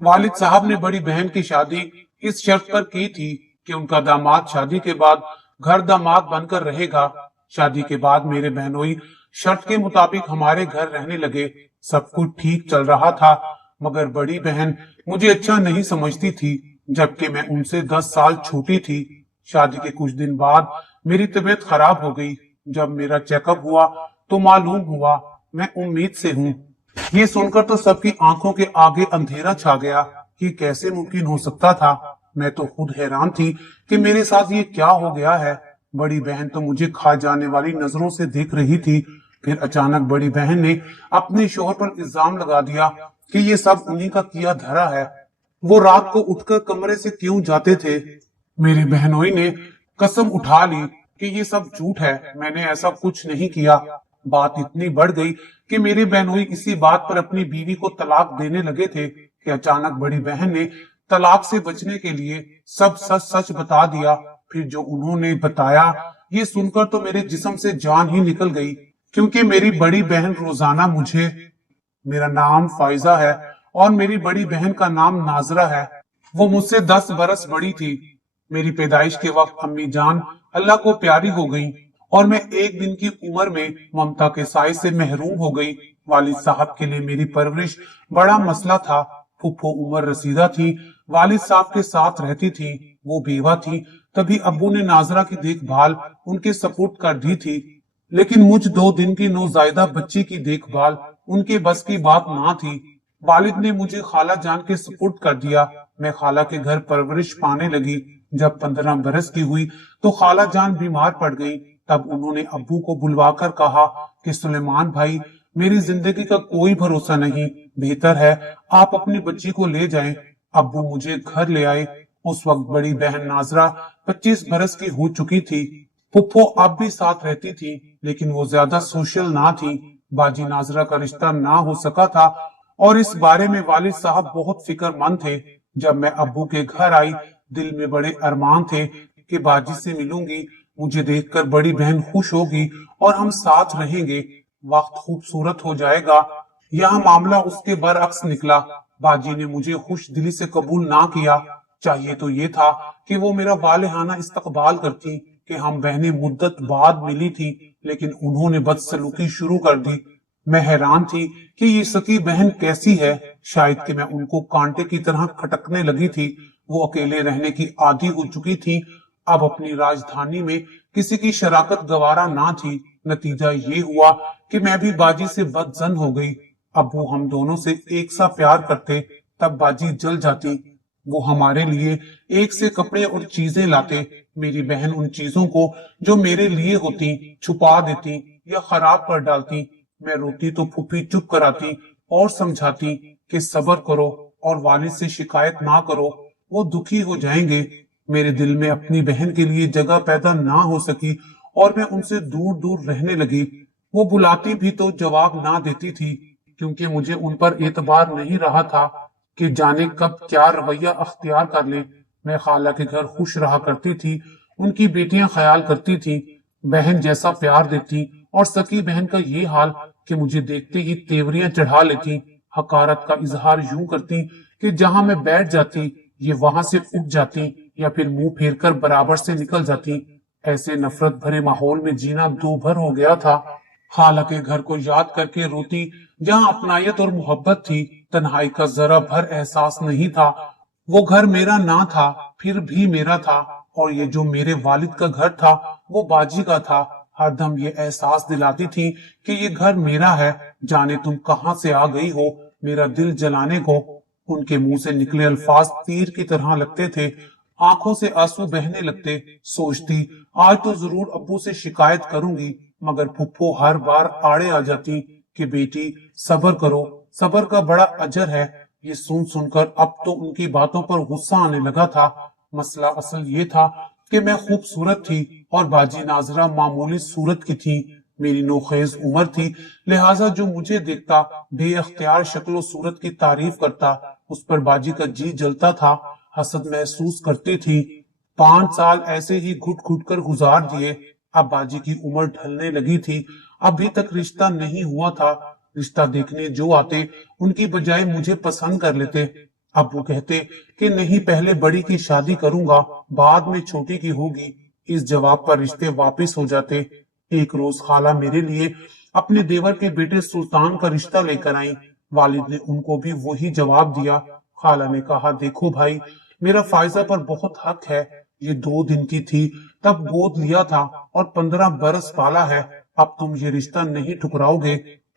वालिद साहब ने बड़ी बहन की शादी इस शर्त पर की थी कि उनका दामाद शादी के बाद घर दामाद बनकर रहेगा। शादी के बाद मेरे बहनोई शर्त के मुताबिक हमारे घर रहने लगे। सब कुछ ठीक चल रहा था, मगर बड़ी बहन मुझे अच्छा नहीं समझती थी, जबकि मैं उनसे 10 साल छोटी थी। शादी के कुछ दिन बाद मेरी तबीयत खराब हो गई। जब मेरा चेकअप हुआ तो मालूम हुआ मैं उम्मीद से हूँ। ये सुनकर तो सबकी आंखों के आगे अंधेरा छा गया कि कैसे मुमकिन हो सकता था। मैं तो खुद हैरान थी कि मेरे साथ ये क्या हो गया है। बड़ी बहन तो मुझे खा जाने वाली नजरों से देख रही थी। फिर अचानक बड़ी बहन ने अपने शोहर पर इल्जाम लगा दिया कि ये सब उन्हीं का किया धरा है। वो रात को उठकर कमरे से क्यों जाते थे। मेरी बहनोई ने कसम उठा ली कि ये सब झूठ है, मैंने ऐसा कुछ नहीं किया। बात इतनी बढ़ गई कि मेरे बहनोई इसी बात पर अपनी बीवी को तलाक देने लगे थे कि अचानक बड़ी बहन ने तलाक से बचने के लिए सब सच सच बता दिया। फिर जो उन्होंने बताया, ये सुनकर तो मेरे जिस्म से जान ही निकल गई, क्योंकि मेरी बड़ी बहन रोजाना मुझे, मेरा नाम फाइजा है और मेरी बड़ी बहन का नाम नाजरा है। वो मुझसे 10 बरस बड़ी थी। मेरी पैदाइश के वक्त अम्मी जान अल्लाह को प्यारी हो गई और मैं एक दिन की उम्र में ममता के साय से महरूम हो गई। वालिद साहब के लिए मेरी परवरिश बड़ा मसला था। फुफ्फो उम्र रसीदा थी, वालिद साहब के साथ रहती थी। वो बेवा थी, तभी अब्बू ने नाजरा की देखभाल उनके सपुर्द कर दी थी। लेकिन मुझ 2 दिन की नौजायदा बच्ची की देखभाल उनके बस की बात ना थी। वालिद ने मुझे खाला जान के सपुर्द कर दिया। मैं खाला के घर परवरिश पाने लगी। जब 15 बरस की हुई तो खाला जान बीमार पड़ गई। तब उन्होंने अब्बू को बुलवाकर कहा कि सुलेमान भाई, मेरी जिंदगी का कोई भरोसा नहीं, बेहतर है आप अपनी बच्ची को ले जाएं। अब्बू मुझे घर ले आए। उस वक्त बड़ी बहन नाजरा 25 बरस की हो चुकी थी। फुफ्फो अब भी साथ रहती थी, लेकिन वो ज्यादा सोशल ना थी। बाजी नाजरा का रिश्ता ना हो सका था और इस बारे में वालिद साहब बहुत फिक्रमंद थे। जब मैं अब्बू के घर आई, दिल में बड़े अरमान थे कि बाजी से मिलूंगी, मुझे देखकर बड़ी बहन खुश होगी और हम साथ रहेंगे, वक्त खूबसूरत हो जाएगा। यहाँ मामला उसके बरअक्स निकला। बाजी ने मुझे खुश दिली से कबूल ना किया। चाहिए तो ये था कि वो मेरा वालेहाना इस्तकबाल करती कि हम बहनें मुद्दत बाद मिली थी, लेकिन उन्होंने बदसलूकी शुरू कर दी। मैं हैरान थी कि ये सकी बहन कैसी है। शायद कि मैं उनको कांटे की तरह खटकने लगी थी। वो अकेले रहने की आदी हो चुकी थी। अब अपनी राजधानी में किसी की शराकत गवारा ना थी। नतीजा ये हुआ कि मैं भी बाजी से बदजन हो गई। अब वो हम दोनों से एक सा प्यार करते, तब बाजी जल जाती। वो हमारे लिए एक से कपड़े और चीजें लाते। मेरी बहन उन चीजों को जो मेरे लिए होती छुपा देती या खराब कर डालती। मैं रोती तो फूफी चुप कराती और समझाती कि सब्र करो और वालिद से शिकायत ना करो, वो दुखी हो जाएंगे। मेरे दिल में अपनी बहन के लिए जगह पैदा ना हो सकी और मैं उनसे दूर दूर रहने लगी। वो बुलाती भी तो जवाब ना देती थी, क्योंकि मुझे उन पर एतबार नहीं रहा था कि जाने कब क्या रवैया अख्तियार कर ले। मैं खाला के घर खुश रहा करती थी, उनकी बेटियां ख्याल करती थी, बहन जैसा प्यार देती, और सकी बहन का ये हाल कि मुझे देखते ही तेवरियां चढ़ा लेती, हकारत का इजहार यूं करती कि जहां मैं बैठ जाती ये वहां से उठ जाती या फिर मुंह फेर कर बराबर से निकल जाती। ऐसे नफरत भरे माहौल में जीना दूभर हो गया था। खाला के घर को याद करके रोती, जहाँ अपनायत और मोहब्बत थी, तन्हाई का जरा भर एहसास नहीं था। वो घर मेरा ना था, फिर भी मेरा था, और ये जो मेरे वालिद का घर था वो बाजी का था। हरदम ये एहसास दिलाती थी कि ये घर मेरा है, जाने तुम कहाँ से आ गई हो मेरा दिल जलाने को। उनके मुंह से निकले अल्फाज तीर की तरह लगते थे। आंखों से आंसू बहने लगते। सोचती आज तो जरूर अब्बू से शिकायत करूंगी, मगर फुफ्फो हर बार आड़े आ जाती कि बेटी सब्र करो, सब्र का बड़ा अजर है। ये सुन सुनकर अब तो उनकी बातों पर गुस्सा आने लगा था। मसला असल ये था कि मैं खूबसूरत थी और बाजी नाजरा मामूली सूरत की थी। मेरी नौखेज उम्र थी, लिहाजा जो मुझे देखता बेअख्तियार शक्लो सूरत की तारीफ करता, उस पर बाजी का जी जलता था, हसद महसूस करती थी। 5 साल ऐसे ही घुट घुट कर गुजार दिए। अब बाजी की उम्र ढलने लगी थी। अभी तक रिश्ता नहीं हुआ था। रिश्ता देखने जो आते उनकी बजाय मुझे पसंद कर लेते। ابو कहते कि नहीं, पहले बड़ी की शादी करूंगा, बाद में छोटी की होगी। इस जवाब पर रिश्ते वापिस हो जाते। एक रोज खाला मेरे लिए अपने देवर के बेटे सुल्तान का रिश्ता लेकर आई। वालिद ने उनको भी वही जवाब दिया। खाला ने कहा, देखो भाई, मेरा फायजा पर बहुत हक है। ये 2 दिन की थी तब गोद लिया था और 15 बरस पाला है। अब तुम ये रिश्ता नहीं ठुकराओगे।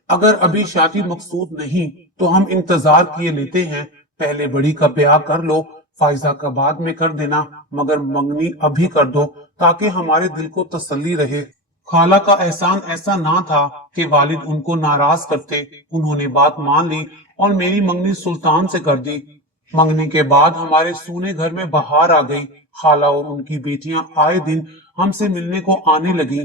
अगर अभी शादी मकसूद नहीं तो हम इंतजार किए लेते हैं। पहले बड़ी का ब्याह कर लो, फायजा का बाद में कर देना, मगर मंगनी अभी कर दो ताकि हमारे दिल को तसल्ली रहे। खाला का एहसान ऐसा ना था कि वालिद उनको नाराज करते। उन्होंने बात मान ली और मेरी मंगनी सुल्तान से कर दी। मंगनी के बाद हमारे सूने घर में बहार आ गई। खाला और उनकी बेटियां आए दिन हमसे मिलने को आने लगी।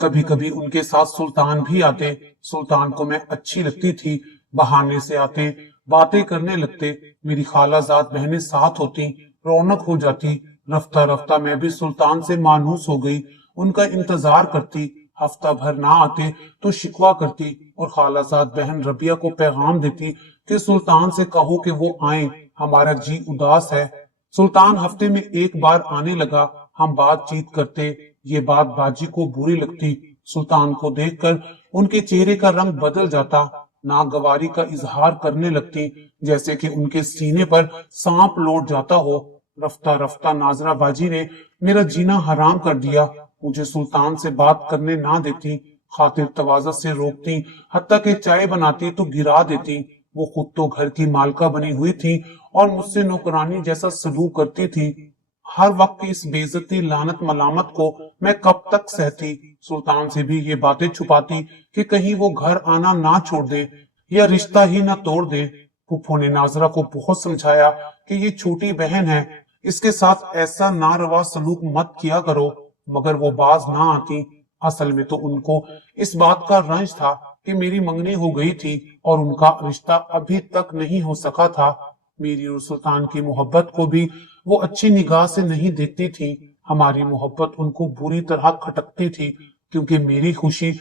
कभी कभी उनके साथ सुल्तान भी आते। सुल्तान को मैं अच्छी लगती थी। बहाने से आते, बातें करने लगते। मेरी खालाजाद बहनें साथ होती, रौनक हो जाती। रफ्ता रफ्ता मैं भी सुल्तान से मानूस हो गई। उनका इंतजार करती। हफ्ता भर ना आते तो शिकवा करती और खालाजाद बहन रबिया को पैगाम देती कि सुल्तान से कहो कि वो आए, हमारा जी उदास है। सुल्तान हफ्ते में 1 बार आने लगा। हम बातचीत करते। ये बात बाजी को बुरी लगती। सुल्तान को देखकर उनके चेहरे का रंग बदल जाता। नागवारी का इजहार करने लगती, जैसे कि उनके सीने पर सांप लौट जाता हो। रफ्ता रफ्ता नाजरा बाजी ने मेरा जीना हराम कर दिया। मुझे सुल्तान से बात करने ना देती, खातिर तवाज़ा से रोकती, हत्ता कि चाय बनाती तो गिरा देती। वो खुद तो घर की मालका बनी हुई थी और मुझसे नौकरानी जैसा सलूक करती थी। हर वक्त इस बेइज्जती, लानत मलामत को मैं कब तक सहती। सुल्तान से भी ये बातें छुपाती कि कहीं वो घर आना ना छोड़ दे या रिश्ता ही ना तोड़ दे। फूफो ने नाजरा को बहुत समझाया कि ये छोटी बहन है, इसके साथ ऐसा नारवा सलूक मत किया करो, मगर वो बाज ना आती। असल में तो उनको इस बात का रंज था कि मेरी मंगनी हो गई थी और उनका रिश्ता अभी तक नहीं हो सका था। मेरी और सुल्तान की मोहब्बत को भी वो अच्छी निगाह से नहीं देखती थी। हमारी मोहब्बत उनको बुरी तरह खटकती थी, क्योंकि मेरी खुशी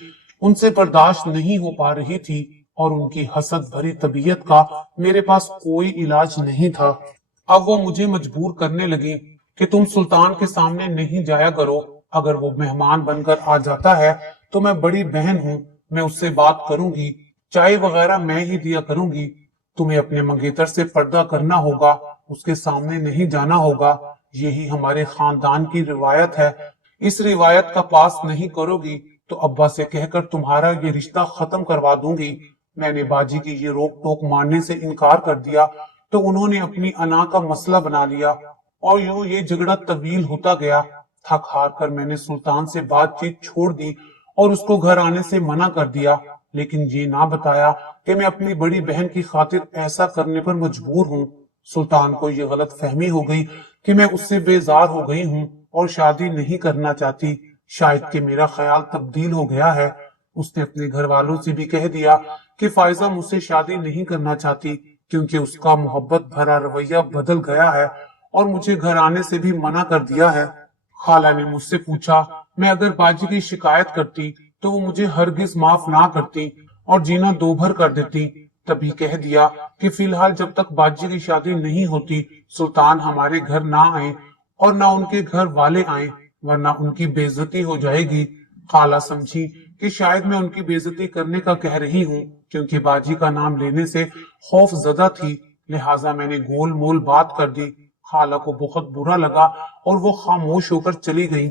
उनसे बर्दाश्त नहीं हो पा रही थी और उनकी हसद भरी तबीयत का मेरे पास कोई इलाज नहीं था। अब वो मुझे मजबूर करने लगी कि तुम सुल्तान के सामने नहीं जाया करो। अगर वो मेहमान बनकर आ जाता है तो मैं बड़ी बहन हूँ, मैं उससे बात करूंगी, चाय वगैरह मैं ही दिया करूंगी। तुम्हें अपने मंगेतर से पर्दा करना होगा, उसके सामने नहीं जाना होगा। यही हमारे खानदान की रिवायत है। इस रिवायत का पास नहीं करोगी तो अब्बा से कहकर तुम्हारा ये रिश्ता खत्म करवा दूंगी। मैंने बाजी की ये रोक टोक मानने से इनकार कर दिया तो उन्होंने अपनी अना का मसला बना लिया और यूं ये झगड़ा तवील होता गया। थक हार कर मैंने सुल्तान से बातचीत छोड़ दी और उसको घर आने से मना कर दिया, लेकिन ये ना बताया कि मैं अपनी बड़ी बहन की खातिर ऐसा करने पर मजबूर हूँ। सुल्तान को ये गलत फहमी हो गई कि मैं उससे बेजार हो गई हूँ और शादी नहीं करना चाहती। शायद कि मेरा ख्याल तब्दील हो गया है। उसने अपने घर वालों से भी कह दिया कि फायजा मुझसे शादी नहीं करना चाहती, क्योंकि उसका मोहब्बत भरा रवैया बदल गया है और मुझे घर आने से भी मना कर दिया है। खाला ने मुझसे पूछा, मैं अगर बाजी की शिकायत करती तो वो मुझे हरगिज माफ ना करती और जीना दोभर कर देती। तभी कह दिया कि फिलहाल जब तक बाजी की शादी नहीं होती सुल्तान हमारे घर ना आए और ना उनके घर वाले आए, वरना उनकी बेइज्जती हो जाएगी। खाला समझी कि शायद मैं उनकी बेइज्जती करने का कह रही हूँ, क्योंकि बाजी का नाम लेने से खौफ ज़दा थी, लिहाजा मैंने गोल मोल बात कर दी। खाला को बहुत बुरा लगा और वो खामोश होकर चली गई।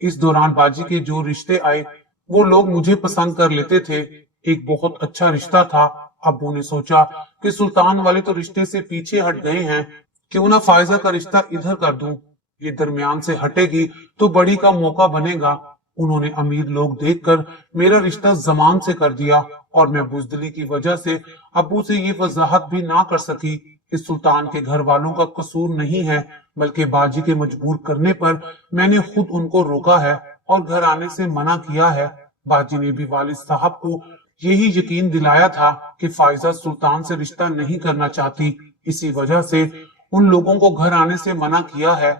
इस दौरान बाजी के जो रिश्ते आए वो लोग मुझे पसंद कर लेते थे। एक बहुत अच्छा रिश्ता था। अब्बू ने सोचा कि सुल्तान वाले तो रिश्ते से पीछे हट गए हैं, क्यों ना फायजा का रिश्ता इधर कर दूं। ये दरमियान से हटेगी तो बड़ी का मौका बनेगा। उन्होंने अमीर लोग देखकर मेरा रिश्ता जमान से कर दिया और मैं बुजदिली की वजह से अब्बू से ये वजाहत भी ना कर सकी कि सुल्तान के घर वालों का कसूर नहीं है, बल्कि बाजी के मजबूर करने पर मैंने खुद उनको रोका है और घर आने से मना किया है। बाजी ने भी वालिद साहब को यही यकीन दिलाया था कि फायजा सुल्तान से रिश्ता नहीं करना चाहती, इसी वजह से उन लोगों को घर आने से मना किया है।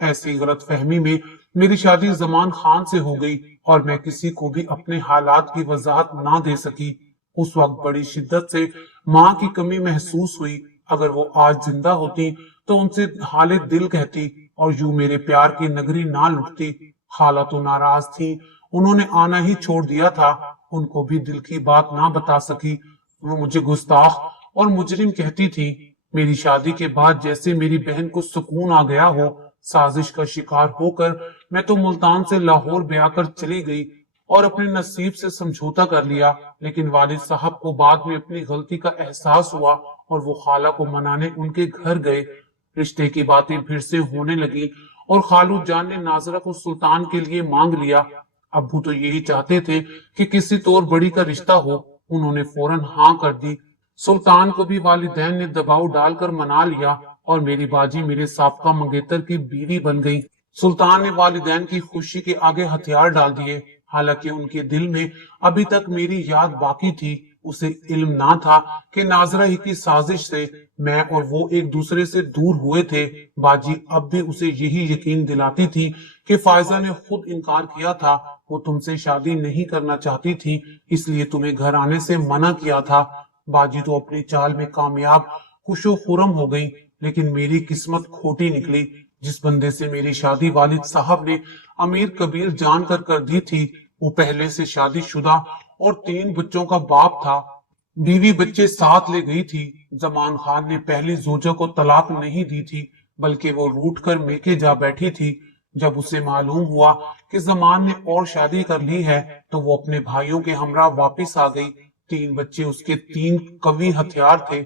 ऐसी गलत फहमी में मेरी शादी जमान खान से हो गई और मैं किसी को भी अपने हालात की वजाहत ना दे सकी। उस वक्त बड़ी शिद्दत से माँ की कमी महसूस हुई। اگر وہ آج زندہ ہوتی تو ان سے حال دل کہتی اور یوں میرے پیار کی نگری نہ لٹتی۔ خالہ تو ناراض تھی، انہوں نے آنا ہی چھوڑ دیا تھا، ان کو بھی دل کی بات نہ بتا سکی۔ وہ مجھے گستاخ اور مجرم کہتی تھی۔ میری شادی کے بعد جیسے میری بہن کو سکون آ گیا ہو، سازش کا شکار ہو کر میں تو ملتان سے لاہور بیاہ کر چلی گئی اور اپنے نصیب سے سمجھوتا کر لیا۔ لیکن والد صاحب کو بعد میں اپنی غلطی کا احساس ہوا اور وہ خالہ کو منانے ان کے گھر گئے۔ رشتے کی باتیں پھر سے ہونے لگی اور خالو جان نے ناظرہ کو سلطان کے لیے مانگ لیا۔ ابو تو یہی چاہتے تھے کہ کسی طور بڑی کا رشتہ ہو، انہوں نے فوراً ہاں کر دی۔ سلطان کو بھی والدین نے دباؤ ڈال کر منا لیا اور میری باجی میرے سابقہ منگیتر کی بیوی بن گئی۔ سلطان نے والدین کی خوشی کے آگے ہتھیار ڈال دیے، حالانکہ ان کے دل میں ابھی تک میری یاد باقی تھی۔ اسے علم نہ تھا کہ ناظرہ ہی کی سازش سے میں اور وہ ایک دوسرے سے دور ہوئے تھے۔ باجی اب بھی اسے یہی یقین دلاتی تھی کہ فائزہ نے خود انکار کیا تھا، وہ تم سے شادی نہیں کرنا چاہتی تھی، اس لیے تمہیں گھر آنے سے منع کیا تھا۔ باجی تو اپنی چال میں کامیاب خوش و خرم ہو گئی، لیکن میری قسمت کھوٹی نکلی۔ جس بندے سے میری شادی والد صاحب نے امیر کبیر جان کر دی تھی، وہ پہلے سے شادی شدہ اور 3 بچوں کا باپ تھا۔ بیوی بچے ساتھ لے گئی تھی۔ زمان خان نے پہلی زوجہ کو طلاق نہیں دی تھی، بلکہ وہ روٹ کر میکے جا بیٹھی تھی۔ جب اسے معلوم ہوا کہ زمان نے اور شادی کر لی ہے تو وہ اپنے بھائیوں کے ہمراہ واپس آ گئی۔ 3 بچے اس کے 3 قوی ہتھیار تھے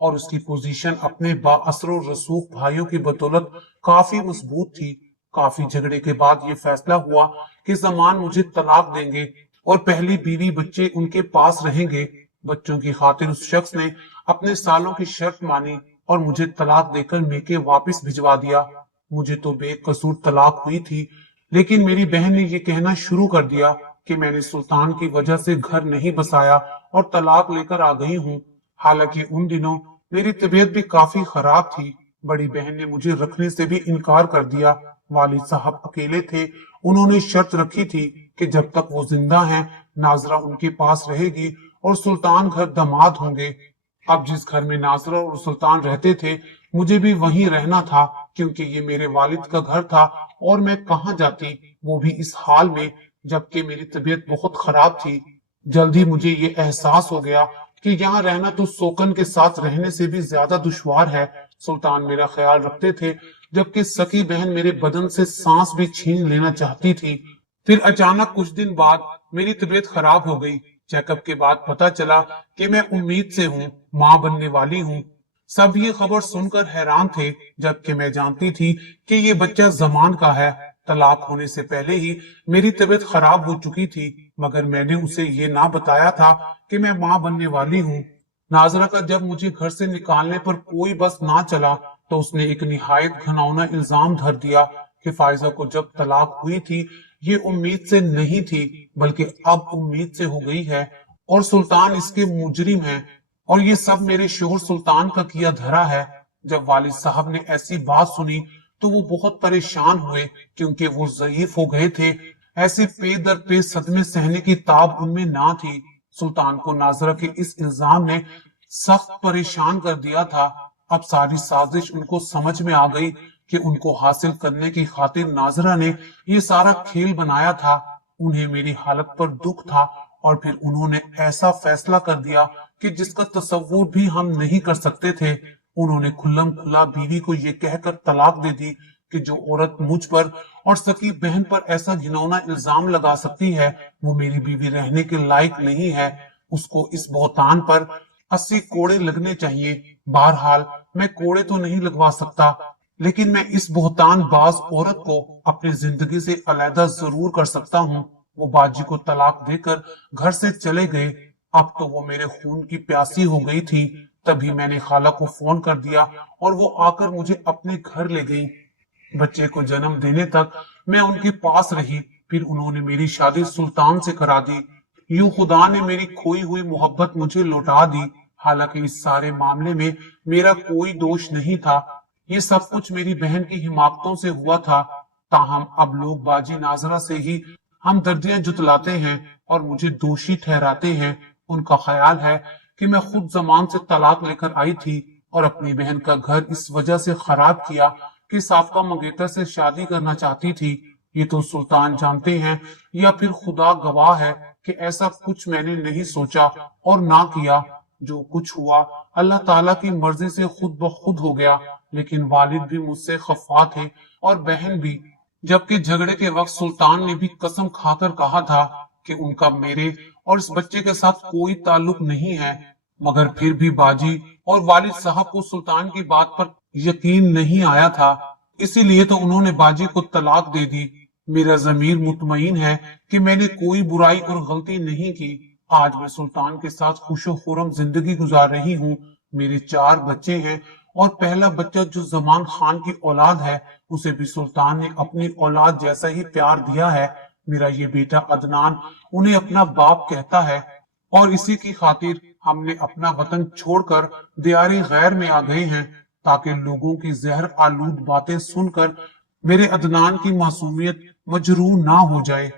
اور اس کی پوزیشن اپنے با اثر و رسوخ بھائیوں کی بدولت کافی مضبوط تھی۔ کافی جھگڑے کے بعد یہ فیصلہ ہوا کہ زمان مجھے طلاق دیں گے اور پہلی بیوی بچے ان کے پاس رہیں گے۔ بچوں کی خاطر اس شخص نے اپنے سالوں کی شرط مانی اور مجھے طلاق دے کر میکے واپس بھجوا دیا۔ مجھے تو بے قصور طلاق ہوئی تھی، لیکن میری بہن نے یہ کہنا شروع کر دیا کہ میں نے سلطان کی وجہ سے گھر نہیں بسایا اور طلاق لے کر آ گئی ہوں۔ حالانکہ ان دنوں میری طبیعت بھی کافی خراب تھی۔ بڑی بہن نے مجھے رکھنے سے بھی انکار کر دیا۔ والد صاحب اکیلے تھے، انہوں نے شرط رکھی تھی کہ جب تک وہ زندہ ہیں ناظرہ ان کے پاس رہے گی اور سلطان گھر داماد ہوں گے۔ اب جس گھر میں ناظرہ اور سلطان رہتے تھے مجھے بھی وہیں رہنا تھا، کیونکہ یہ میرے والد کا گھر تھا اور میں کہاں جاتی، وہ بھی اس حال میں جبکہ میری طبیعت بہت خراب تھی۔ جلدی مجھے یہ احساس ہو گیا کہ یہاں رہنا تو سوکن کے ساتھ رہنے سے بھی زیادہ دشوار ہے۔ سلطان میرا خیال رکھتے تھے، جبکہ سکی بہن میرے بدن سے سانس بھی چھین لینا چاہتی تھی۔ پھر اچانک کچھ دن بعد میری طبیعت خراب ہو گئی۔ چیک اپ کے بعد پتا چلا کہ میں امید سے ہوں، ماں بننے والی ہوں۔ سب یہ خبر سن کر حیران تھے، جبکہ میں جانتی تھی کہ یہ بچہ زمان کا ہے۔ طلاق ہونے سے پہلے ہی میری طبیعت خراب ہو چکی تھی، مگر میں نے اسے یہ نہ بتایا تھا کہ میں ماں بننے والی ہوں۔ ناظرہ کا جب مجھے گھر سے نکالنے پر کوئی بس نہ چلا تو اس نے ایک نہایت گھناؤنا الزام دھر دیا کہ فائزہ کو جب طلاق ہوئی تھی یہ امید سے نہیں تھی، بلکہ اب امید سے ہو گئی ہے اور سلطان اس کے مجرم ہیں، اور یہ سب میرے شوہر سلطان کا کیا دھرا ہے۔ جب والد صاحب نے ایسی بات سنی تو وہ بہت پریشان ہوئے، کیونکہ وہ ضعیف ہو گئے تھے۔ ایسے پے در پے صدمے سہنے کی تاب ان میں نہ تھی۔ سلطان کو ناظرہ کے اس الزام نے سخت پریشان کر دیا تھا۔ اب ساری سازش ان کو سمجھ میں آ گئی کہ ان کو حاصل کرنے کی خاطر ناظرہ نے یہ سارا کھیل بنایا تھا۔ انہیں میری حالت پر دکھ تھا اور پھر انہوں نے ایسا فیصلہ کر دیا کہ جس کا تصور بھی ہم نہیں کر سکتے تھے۔ انہوں نے کھلم کھلا بیوی کو یہ کہہ کر طلاق دے دی کہ جو عورت مجھ پر اور سکی بہن پر ایسا گھناؤنا الزام لگا سکتی ہے وہ میری بیوی رہنے کے لائق نہیں ہے۔ اس کو اس بہتان پر 80 کوڑے لگنے چاہیے۔ بہرحال میں کوڑے تو نہیں لگوا سکتا، لیکن میں اس بہتان باز عورت کو اپنی زندگی سے علیحدہ ضرور کر سکتا ہوں۔ وہ باجی کو طلاق دے کر گھر سے چلے گئے۔ اب تو وہ میرے خون کی پیاسی ہو گئی تھی۔ تبھی میں نے خالہ کو فون کر دیا اور وہ آ کر مجھے اپنے گھر لے گئی۔ بچے کو جنم دینے تک میں ان کے پاس رہی، پھر انہوں نے میری شادی سلطان سے کرا دی۔ یوں خدا نے میری کھوئی ہوئی محبت مجھے لوٹا دی۔ حالانکہ اس سارے معاملے میں میرا کوئی دوش نہیں تھا، یہ سب کچھ میری بہن کی حماقتوں سے ہوا تھا۔ تاہم اب لوگ باجی ناظرہ سے ہی ہمدردیاں جتلاتے ہیں اور مجھے دوشی ٹھہراتے ہیں۔ ان کا خیال ہے کہ میں خود زمان سے طلاق لے کر آئی تھی اور اپنی بہن کا گھر اس وجہ سے خراب کیا کہ سابقہ منگیتر سے شادی کرنا چاہتی تھی۔ یہ تو سلطان جانتے ہیں یا پھر خدا گواہ ہے کہ ایسا کچھ میں نے نہیں سوچا اور نہ کیا۔ جو کچھ ہوا اللہ تعالیٰ کی مرضی سے خود بخود ہو گیا، لیکن والد بھی مجھ سے خفا تھے اور بہن بھی، جبکہ جھگڑے کے وقت سلطان نے بھی قسم کھا کر کہا تھا کہ ان کا میرے اور اس بچے کے ساتھ کوئی تعلق نہیں ہے، مگر پھر بھی باجی اور والد صاحب کو سلطان کی بات پر یقین نہیں آیا تھا، اسی لیے تو انہوں نے باجی کو طلاق دے دی۔ میرا ضمیر مطمئن ہے کہ میں نے کوئی برائی اور غلطی نہیں کی۔ آج میں سلطان کے ساتھ خوش و خرم زندگی گزار رہی ہوں۔ میرے 4 بچے ہیں اور پہلا بچہ جو زمان خان کی اولاد ہے، اسے بھی سلطان نے اپنی اولاد جیسا ہی پیار دیا ہے۔ میرا یہ بیٹا عدنان انہیں اپنا باپ کہتا ہے، اور اسی کی خاطر ہم نے اپنا وطن چھوڑ کر دیار غیر میں آ گئے ہیں، تاکہ لوگوں کی زہر آلود باتیں سن کر میرے عدنان کی معصومیت مجروح نہ ہو جائے۔